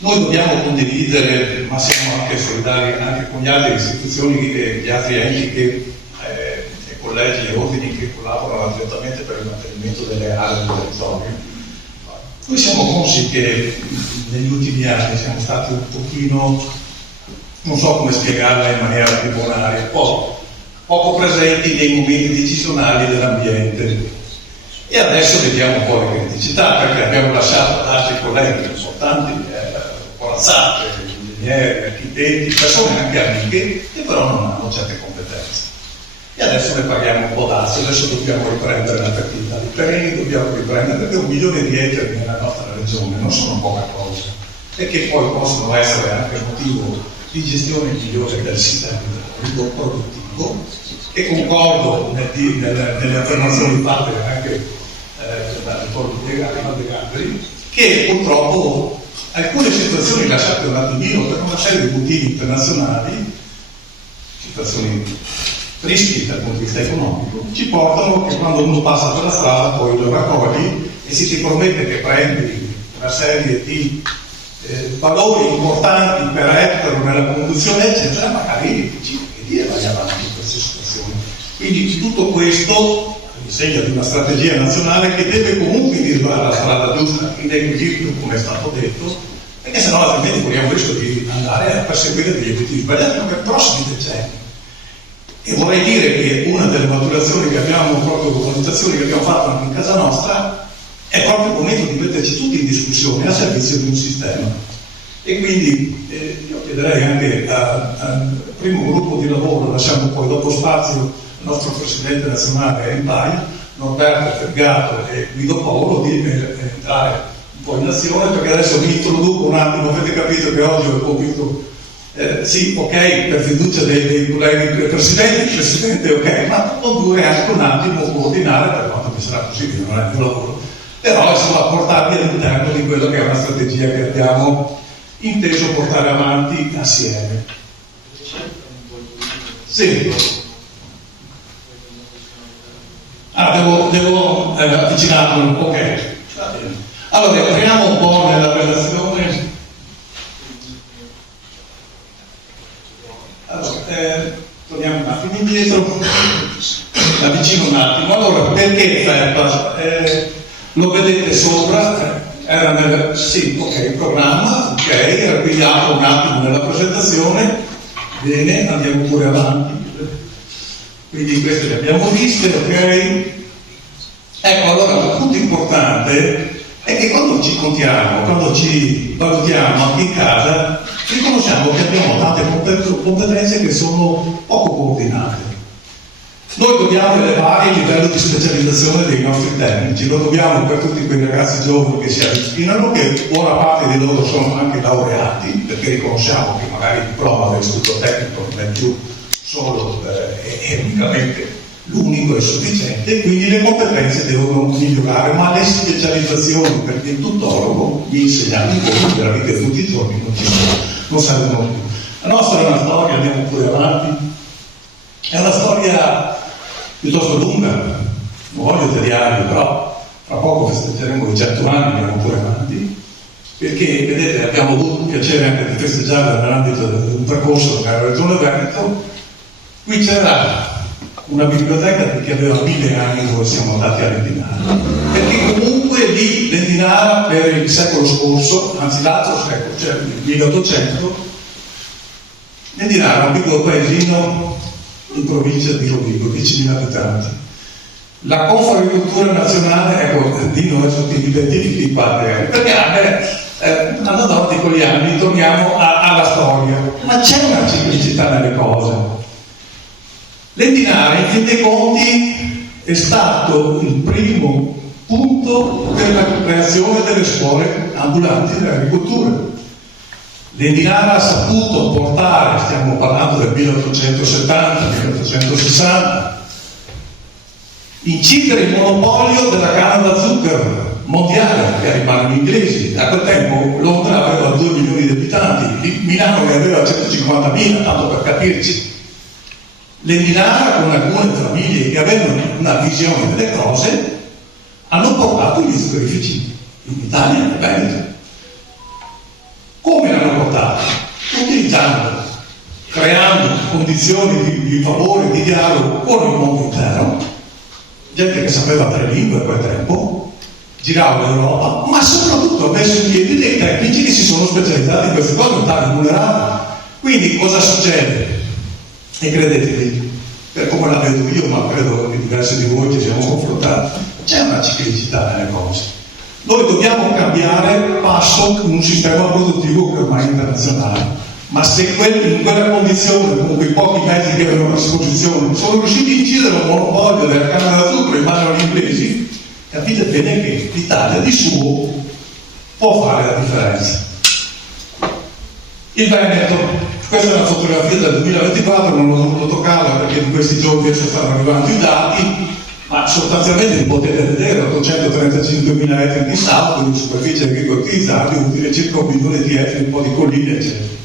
Noi dobbiamo condividere, ma siamo anche solidari anche con le altre istituzioni e gli altri enti che collegi e ordini che collaborano direttamente per il mantenimento delle aree del territorio. Noi siamo consci che negli ultimi anni siamo stati un pochino, non so come spiegarla in maniera tribolaria, poco presenti nei momenti decisionali dell'ambiente. E adesso vediamo un po' le criticità, perché abbiamo lasciato ad altri colleghi importanti, corazzate, ingegneri, architetti, persone anche amiche, che però non hanno certe competenze. E adesso ne paghiamo un po' d'azzo, adesso dobbiamo riprendere la partita dei terreni, dobbiamo riprendere, perché 1 milione di ettari nella nostra regione non sono poca cosa, e che poi possono essere anche motivo di gestione migliore del sistema produttivo, e concordo nelle affermazioni fatte anche dal ricordo di Gamberi, che purtroppo alcune situazioni lasciate un attimino per una serie di motivi internazionali, situazioni tristi dal punto di vista economico, ci portano che quando uno passa per la strada poi lo raccogli e si ti promette che prendi una serie di valori importanti per ettaro nella produzione eccetera, magari ci e vai avanti in queste situazioni. Quindi tutto questo insegna di una strategia nazionale che deve comunque individuare la strada giusta in equilibrio, come è stato detto, perché sennò altrimenti corriamo il rischio di andare a perseguire degli obiettivi sbagliati per i prossimi decenni. E vorrei dire che una delle valutazioni che abbiamo, proprio valutazioni che abbiamo fatto anche in casa nostra, è proprio il momento di metterci tutti in discussione a servizio di un sistema. E quindi io chiederei anche al primo gruppo di lavoro, lasciamo poi dopo spazio al nostro presidente nazionale Enpai, Norberto Fergato e Guido Paolo, di entrare un po' in azione, perché adesso vi introduco un attimo. Avete capito che oggi ho il compito sì, ok, per fiducia dei colleghi presidenti, il presidente ok, ma con due anche un attimo coordinare per quanto mi sarà possibile, non è il mio lavoro, però insomma portarvi all'interno di quello che è una strategia che abbiamo inteso portare avanti assieme. Sì. Devo avvicinarmi, ok. Allora, entriamo un po' nella relazione. Allora, torniamo un attimo indietro, avvicino un attimo. Allora, perché FEPA? Lo vedete sopra, era il programma, ok, era qui apro un attimo nella presentazione, bene, andiamo pure avanti. Quindi queste le abbiamo viste, ok? Ecco, allora il punto importante è che quando ci contiamo, quando ci valutiamo anche in casa, riconosciamo che abbiamo tante competenze che sono poco coordinate. Noi dobbiamo elevare il livello di specializzazione dei nostri tecnici, lo dobbiamo per tutti quei ragazzi giovani che si avvicinano, che buona parte di loro sono anche laureati, perché riconosciamo che magari il diploma dell'istituto tecnico non è più solo e unicamente l'unico e sufficiente, quindi le competenze devono migliorare, ma le specializzazioni, perché il tuttologo, gli insegnanti della vita di tutti i giorni non servono più. La nostra è una storia, andiamo pure avanti, è una storia piuttosto lunga, non voglio tediarvi, però fra poco festeggeremo i 100 anni, andiamo pure avanti, perché vedete abbiamo avuto il piacere anche di festeggiare nell'ambito di un percorso nella Regione Veneto. Qui c'era una biblioteca che aveva 1000 anni dove siamo andati a Lendinara, perché comunque lì Lendinara per il secolo scorso, anzi l'altro secolo, cioè il 1800, Lendinara è un piccolo paesino in provincia di Rovigo, 10.000 abitanti. La Confagricoltura Nazionale, ecco, di noi tutti identifichi qua, perché andando avanti con gli anni torniamo alla storia, ma c'è una ciclicità nelle cose. Lendinara, in fin dei conti, è stato il primo punto per la creazione delle scuole ambulanti dell'agricoltura. Lendinara ha saputo portare, stiamo parlando del 1870-1860, incidere il monopolio della canna da zucchero mondiale, che rimangono gli inglesi. A quel tempo Londra aveva 2 milioni di abitanti, Milano ne aveva 150.000, tanto per capirci. Lendinara, con alcune famiglie che avevano una visione delle cose, hanno portato gli zuccherifici in Italia e in Veneto. Come condizioni di favore, di dialogo con il mondo interno, gente che sapeva 3 lingue a quel tempo, girava l'Europa, ma soprattutto ha messo in piedi dei tecnici che si sono specializzati in queste cose, non stanno remunerati. Quindi cosa succede? E credetemi, per come la vedo io, ma credo che diversi di voi ci siamo confrontati, c'è una ciclicità nelle cose. Noi dobbiamo cambiare passo in un sistema produttivo che ormai è internazionale. Ma se in quella condizione, con quei pochi mezzi che avevano a disposizione, sono riusciti a incidere un monopolio della canna da zucchero in mano agli inglesi, capite bene che l'Italia di suo può fare la differenza. Il Veneto, questa è una fotografia del 2024, non l'ho dovuto toccare perché in questi giorni stanno arrivando i dati, ma sostanzialmente potete vedere 835.000 ettari di sabbia, di superficie agricola utilizzabile, vuol dire circa 1 milione di ettari, un po' di colline, eccetera.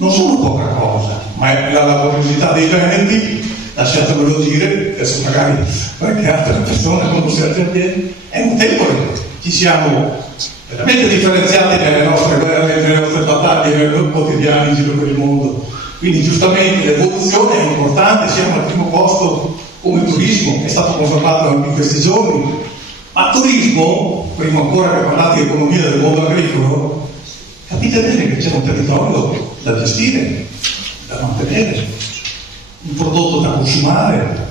Non sono poca cosa, ma è la laboriosità dei veneti, lasciatemelo dire, adesso magari qualche altra persona conosce altri ambienti, è notevole. Ci siamo veramente differenziati nelle nostre guerre, nelle nostre battaglie, nei nostri quotidiani in giro per il mondo. Quindi giustamente l'evoluzione è importante, siamo al primo posto come turismo, è stato confermato anche in questi giorni, ma turismo, prima ancora che parlate di economia del mondo agricolo, capite bene che c'è un territorio da gestire, da mantenere, un prodotto da consumare,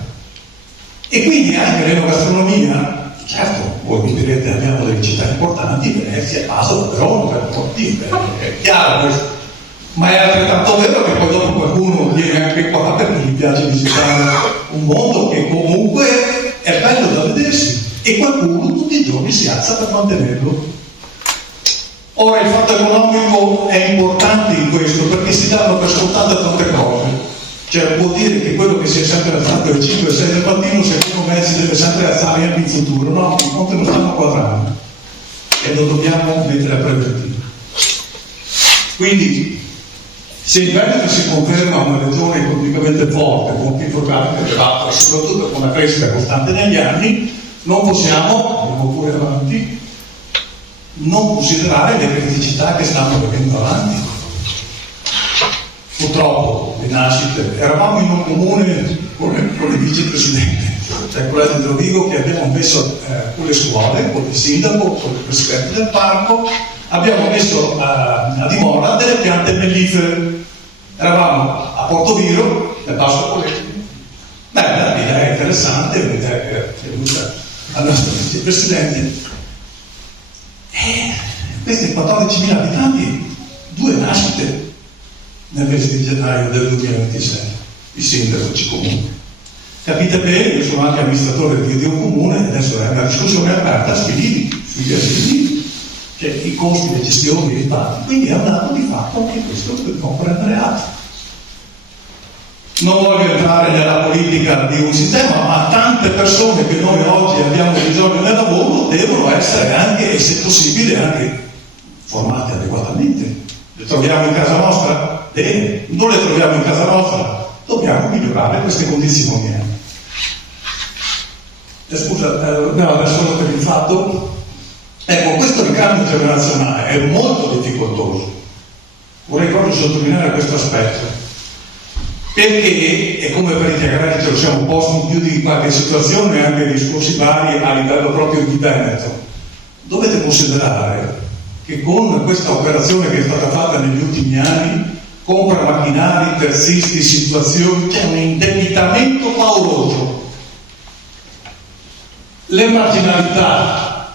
e quindi anche l'enogastronomia. Certo, voi mi direte abbiamo delle città importanti, Venezia, Padova, Verona, è chiaro questo, ma è altrettanto vero che poi dopo qualcuno viene anche qua perché gli piace visitare un mondo che comunque è bello da vedersi, e qualcuno tutti i giorni si alza per mantenerlo. Ora il fatto economico è importante in questo perché si danno per scontate tante cose. Cioè vuol dire che quello che si è sempre alzato alle 5 e 6 del mattino, secondo me si deve sempre alzare anche in futuro. No, i conti non stanno quadrando e lo dobbiamo mettere a preventivo. Quindi se il Veneto si conferma una regione economicamente forte, con PIL pro capite elevato, soprattutto con una crescita costante negli anni, non possiamo, andiamo pure avanti, non considerare le criticità che stanno venendo avanti. Purtroppo le nascite, eravamo in un comune con il vicepresidente, cioè con l'Ente di Rovigo, che abbiamo messo con le scuole, con il sindaco, con il presidente del parco, abbiamo messo a dimora delle piante mellifere. Eravamo a Porto Viro, nel Basso Collegio. Bella, l'idea è interessante, l'idea che è venuta al nostro vicepresidente. Questi 14.000 abitanti, 2 nascite nel mese di gennaio del 2026, il sindaco ci comunica. Capite bene, io sono anche amministratore di un comune, adesso è una discussione aperta sugli asili, cioè i costi di gestione dei impatti, quindi è un dato di fatto che questo dobbiamo prendere atto. Non voglio entrare nella politica di un sistema, ma tante persone che noi oggi abbiamo bisogno nel lavoro devono essere anche, e se possibile, anche formate adeguatamente. Le troviamo in casa nostra? Bene, non le troviamo in casa nostra? Dobbiamo migliorare queste condizioni. Scusa, adesso per il fatto, ecco, questo ricambio generazionale è molto difficoltoso. Vorrei proprio sottolineare questo aspetto, perché, e come per i agrari ce lo siamo posti in più di qualche situazione, anche discorsi vari a livello proprio di Veneto, dovete considerare che con questa operazione che è stata fatta negli ultimi anni, compra macchinari, terzisti, situazioni, c'è un indebitamento pauroso. Le marginalità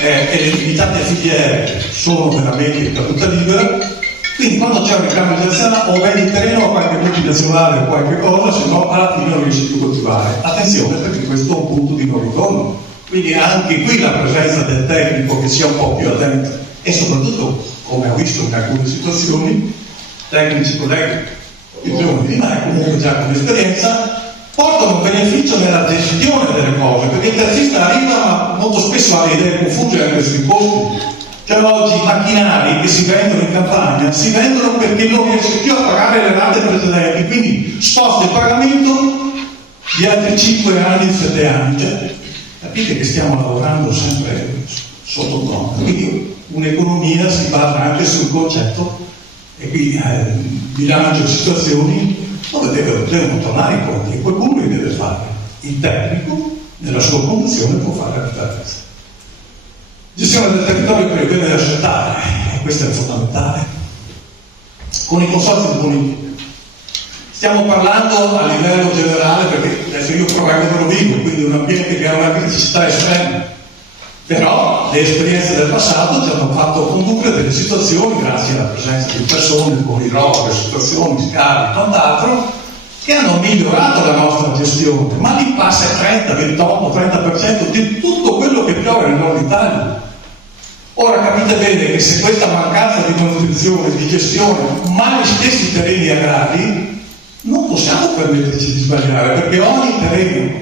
e le limitate filiere sono veramente in caduta libera, quindi quando c'è un ricambio generazionale o vai in terreno a qualche multinazionale o qualche cosa, se no alla fine non riesci più a coltivare. Attenzione, perché questo è un punto di non ritorno. Quindi anche qui la presenza del tecnico che sia un po' più attento e soprattutto, come ho visto in alcune situazioni, tecnici, colleghi, più giovani, ma comunque già con esperienza, portano un beneficio nella gestione delle cose, perché il terzista arriva, ma molto spesso ha le idee confuse anche sui costi. Cioè oggi i macchinari che si vendono in campagna si vendono perché non riesce più a pagare le rate precedenti, quindi sposta il pagamento di altri 5 anni, 7 anni. Cioè, capite che stiamo lavorando sempre sotto tono. Quindi un'economia si basa anche sul concetto, e qui bilancio situazioni dove devono tornare i conti, e qualcuno li deve fare. Il tecnico, nella sua conduzione, può fare la differenza. Gestione del territorio che deve accettare, e questo è fondamentale. Con i consorzi di bonifica. Stiamo parlando a livello generale, perché adesso io provengo da Rovigo, quindi un ambiente che ha una criticità estrema. Però le esperienze del passato ci hanno fatto condurre delle situazioni, grazie alla presenza di persone con i rover, situazioni, scavi, quant'altro, che hanno migliorato la nostra gestione, ma lì passa il 30, 28, 30% di tutto quello che piove nel nord Italia. Ora capite bene che se questa mancanza di manutenzione, di gestione, ma gli stessi terreni agrari, non possiamo permetterci di sbagliare, perché ogni terreno,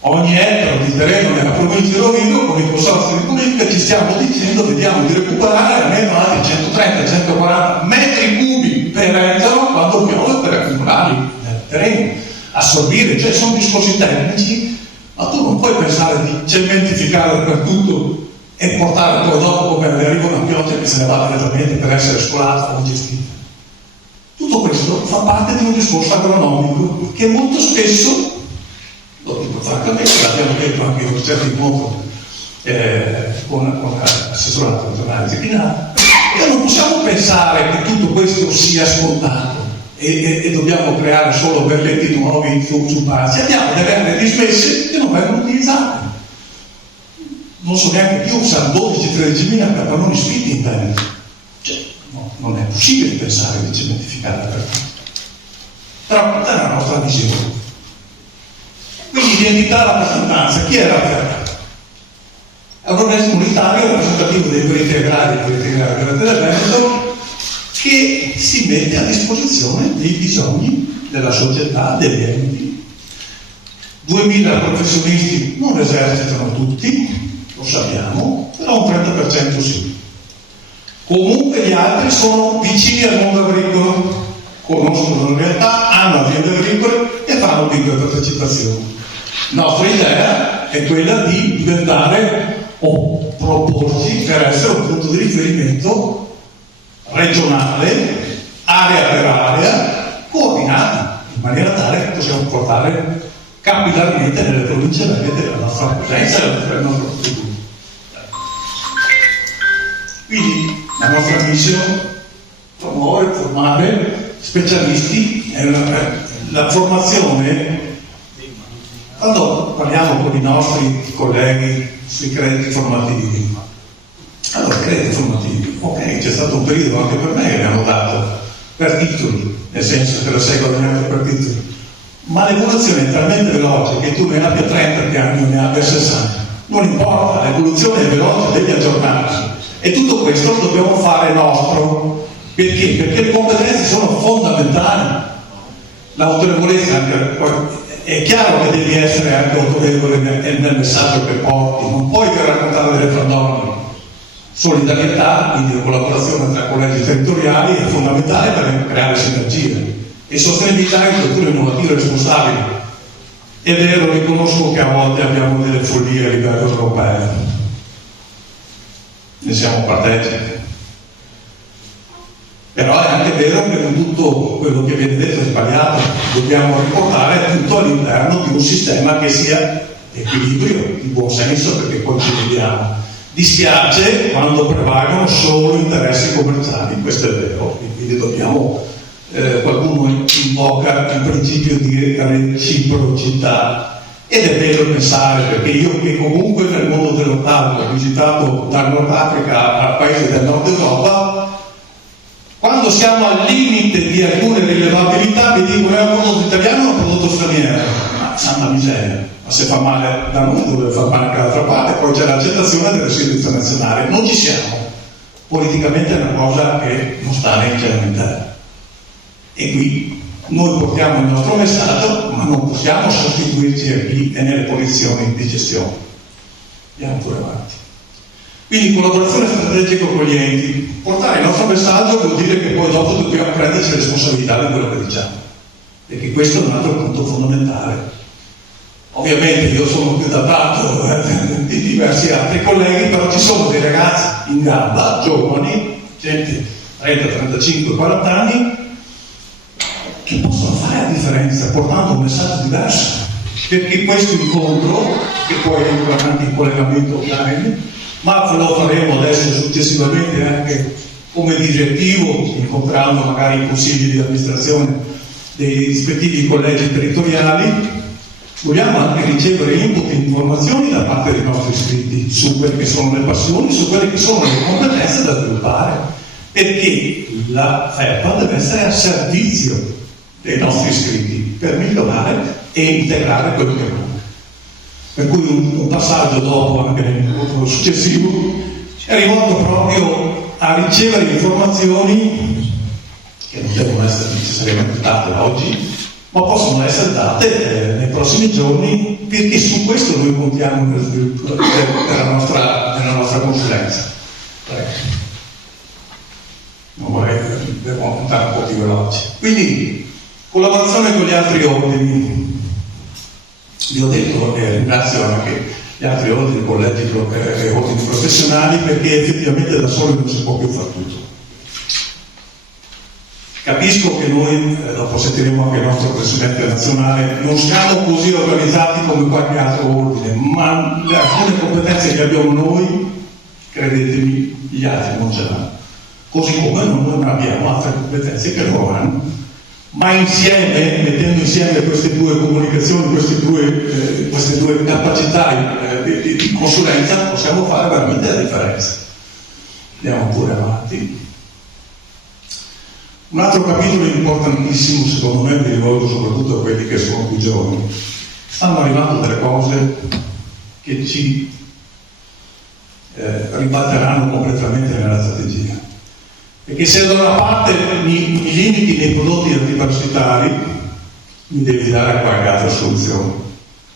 ogni ettaro di terreno nella provincia di Rovigo, con i consorzi di bonifica ci stiamo dicendo, vediamo di recuperare almeno altri 130-140 metri cubi per ettaro quando piove, per accumularli nel terreno, assorbire, cioè sono discorsi tecnici, ma tu non puoi pensare di cementificare dappertutto e portare poi dopo, come arriva una pioggia che se ne va direttamente per essere scolata o gestita. Tutto questo fa parte di un discorso agronomico che molto spesso, lo dico francamente, l'abbiamo detto anche in un certo incontro con l'assessorato regionale disciplinare, e non possiamo pensare che tutto questo sia scontato e dobbiamo creare solo berletti nuovi su base. Abbiamo delle aree dismesse che non vengono utilizzate. Non so neanche più, saranno 12-13 mila capannoni spinti in Veneto. Cioè, no, non è possibile pensare di cementificare dappertutto. Però questa è la nostra visione. Quindi identità e rappresentanza. Chi è rappresentato? È un organismo unitario rappresentativo dei periti agrari e periti agrari del Veneto che si mette a disposizione dei bisogni della società, degli enti. 2000 professionisti non esercitano tutti, lo sappiamo, però un 30% sì. Comunque gli altri sono vicini al mondo agricolo, conoscono la realtà, hanno aziende agricole e fanno piccole partecipazioni. La nostra idea è quella di diventare o proporci per essere un punto di riferimento regionale, area per area, coordinata, in maniera tale che possiamo portare capillarmente nelle province venete la nostra presenza e il nostro contributo. Quindi la nostra missione promuovere, formare specialisti, la formazione. Quando parliamo con i nostri colleghi sui crediti formativi, allora crediti formativi, ok, c'è stato un periodo anche per me che abbiamo dato per titoli, nel senso che lo sei guadagnato per titoli, ma l'evoluzione è talmente veloce che tu ne abbia 30 anni o ne abbia 60, non importa, l'evoluzione è veloce, devi aggiornarsi. E tutto questo lo dobbiamo fare nostro. Perché? Perché le competenze sono fondamentali. L'autorevolezza anche. È chiaro che devi essere anche autorevole nel messaggio che porti, non puoi che raccontare delle fandonie. Solidarietà, quindi la collaborazione tra collegi territoriali è fondamentale per creare sinergie. E sostenibilità in strutture innovative responsabili. È vero, riconosco che a volte abbiamo delle follie a livello europeo. Ne siamo partecipi. Però è anche vero che non tutto quello che viene detto è sbagliato, dobbiamo riportare tutto all'interno di un sistema che sia equilibrio, di buon senso, perché poi ci vediamo. Dispiace quando prevalgono solo interessi commerciali, questo è vero, quindi dobbiamo, qualcuno invoca il principio di reciprocità. Ed è bello pensare, perché io che comunque nel mondo dell'ottavo ho visitato dal Nord Africa a paesi del Nord Europa, quando siamo al limite di alcune rilevabilità mi dicono è un prodotto italiano o un prodotto straniero? Ma santa miseria, ma se fa male da noi dove fa male anche dall'altra parte, poi c'è l'accettazione delle istituzioni nazionali, non ci siamo. Politicamente è una cosa che non sta nei cielo in terra. E qui noi portiamo il nostro messaggio, ma non possiamo sostituirci a chi è nelle posizioni di gestione. Andiamo pure avanti. Quindi collaborazione strategica con gli enti. Portare il nostro messaggio vuol dire che poi dopo dobbiamo prenderci responsabilità di quello che diciamo. Perché questo è un altro punto fondamentale. Ovviamente io sono più datato di diversi altri colleghi, però ci sono dei ragazzi in gamba, giovani, gente 30, 35, 40 anni, che possono fare la differenza portando un messaggio diverso, perché questo incontro, che poi è anche in collegamento online, ma lo faremo adesso successivamente anche come direttivo, incontrando magari i consigli di amministrazione dei rispettivi collegi territoriali. Vogliamo anche ricevere input e informazioni da parte dei nostri iscritti su quelle che sono le passioni, su quelle che sono le competenze da sviluppare, perché la FEPA deve essere a servizio dei nostri iscritti per migliorare e integrare quello che manca. Per cui un passaggio dopo, anche nell'incontro successivo, è rivolto proprio a ricevere informazioni che non devono essere necessariamente date oggi, ma possono essere date nei prossimi giorni, perché su questo noi contiamo nel sviluppo della nostra consulenza. Prego. Non vorrei, devo andare un po' più veloce. Quindi, collaborazione con gli altri ordini. Vi ho detto, ringrazio anche gli altri ordini, collegi e ordini professionali, perché effettivamente da soli non si può più fare tutto. Capisco che noi, dopo sentiremo anche il nostro Presidente nazionale, non siamo così organizzati come qualche altro ordine, ma alcune competenze che abbiamo noi, credetemi, gli altri non ce l'hanno. Così come non abbiamo altre competenze che loro hanno. Ma insieme, mettendo insieme queste due comunicazioni, queste due capacità di consulenza, possiamo fare veramente la differenza. Andiamo pure avanti. Un altro capitolo importantissimo, secondo me, mi rivolgo soprattutto a quelli che sono più giovani. Stanno arrivando delle cose che ci ribalteranno completamente nella strategia. Perché se da una parte mi limiti nei prodotti antiparassitari, mi devi dare qualche altra soluzione,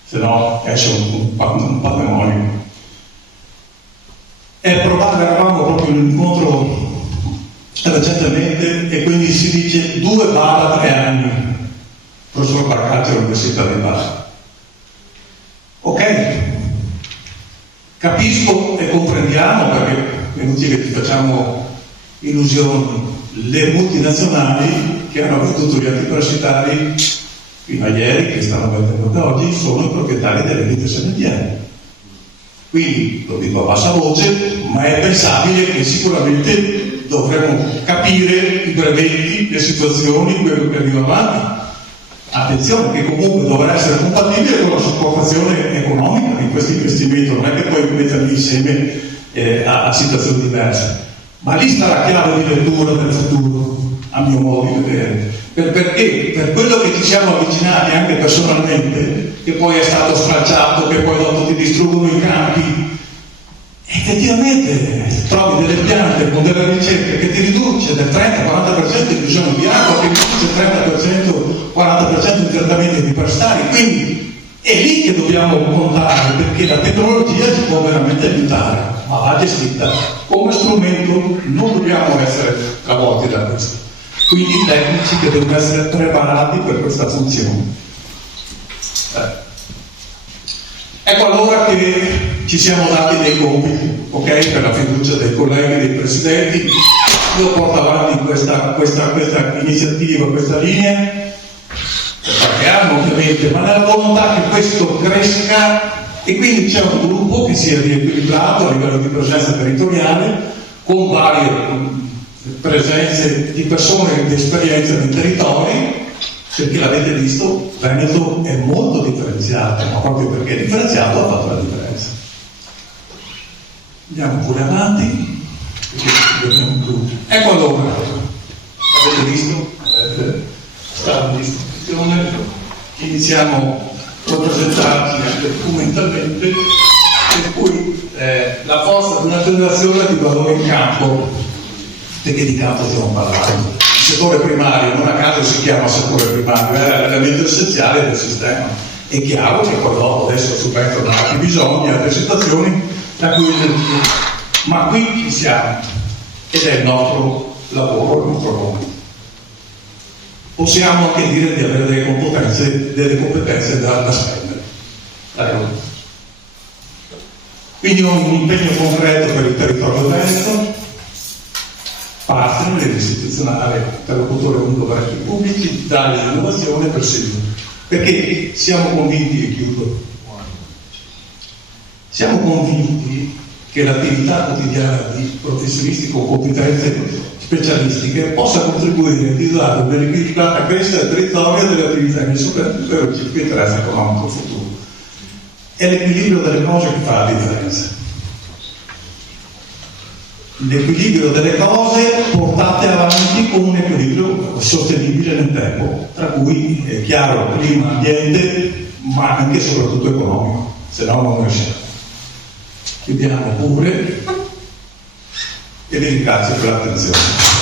se no esce un patrimonio. È probabile, eravamo proprio in un incontro recentemente, e quindi si dice 2-3 anni, professor Barcacci all'Università di Bari. Ok, capisco e comprendiamo, perché è inutile che facciamo illusioni, le multinazionali che hanno venduto gli antiparassitari fino a ieri, che stanno vendendo da oggi, sono i proprietari delle vite semenziali. Quindi lo dico a bassa voce, ma è pensabile che sicuramente dovremo capire i brevetti, le situazioni, quello che arriva avanti. Attenzione, che comunque dovrà essere compatibile con la supportazione economica di questi investimenti, non è che poi metterli insieme a situazioni diverse. Ma lì sta la chiave di lettura del futuro, a mio modo di vedere. Perché per quello che ci siamo avvicinati anche personalmente, che poi è stato stracciato, che poi dopo ti distruggono i campi, effettivamente trovi delle piante con delle ricerche che ti riduce del 30-40% di uso di acqua, che riduce il 30%-40% di trattamenti di prestari. Quindi è lì che dobbiamo contare, perché la tecnologia ci può veramente aiutare, ma va gestita come strumento, non dobbiamo essere travolti da questo. Quindi i tecnici che devono essere preparati per questa funzione. Ecco allora che ci siamo dati dei compiti, ok? Per la fiducia dei colleghi, dei presidenti. Io porto avanti questa iniziativa, questa linea, per qualche anno ovviamente, ma nella volontà che questo cresca, e quindi c'è un gruppo che sia riequilibrato a livello di presenza territoriale, con varie presenze di persone di esperienza nei territori, perché l'avete visto, Veneto è molto differenziato, ma proprio perché è differenziato ha fatto la differenza. Andiamo pure avanti, perché dobbiamo concludere. Ecco allora, l'avete visto? Stato di istruzione, iniziamo a presentarci anche documentalmente, per cui la forza di una generazione di valore in campo. Perché di campo stiamo parlando? Il settore primario, non a caso si chiama settore primario, è l'elemento essenziale del sistema. È chiaro che poi dopo adesso subentrano altri bisogni, altre situazioni, da cui ma qui ci siamo, ed è il nostro lavoro, il nostro ruolo. Possiamo anche dire di avere delle competenze da spendere. Quindi ho un impegno concreto per il territorio veneto, parte istituzionale ed istituzionale, interlocutore unico per enti pubblici, dare l'innovazione per seguire. Perché siamo convinti, e chiudo, siamo convinti che l'attività quotidiana di professionisti con competenze specialistiche possa contribuire di dare un'equilibrata crescita del territorio e delle attività che soprattutto ci interessa economico futuro. È l'equilibrio delle cose che fa la differenza. L'equilibrio delle cose portate avanti con un equilibrio sostenibile nel tempo, tra cui è chiaro clima, ambiente, ma anche e soprattutto economico, se no non riusciamo. Chiudiamo pure e vi ringrazio per l'attenzione.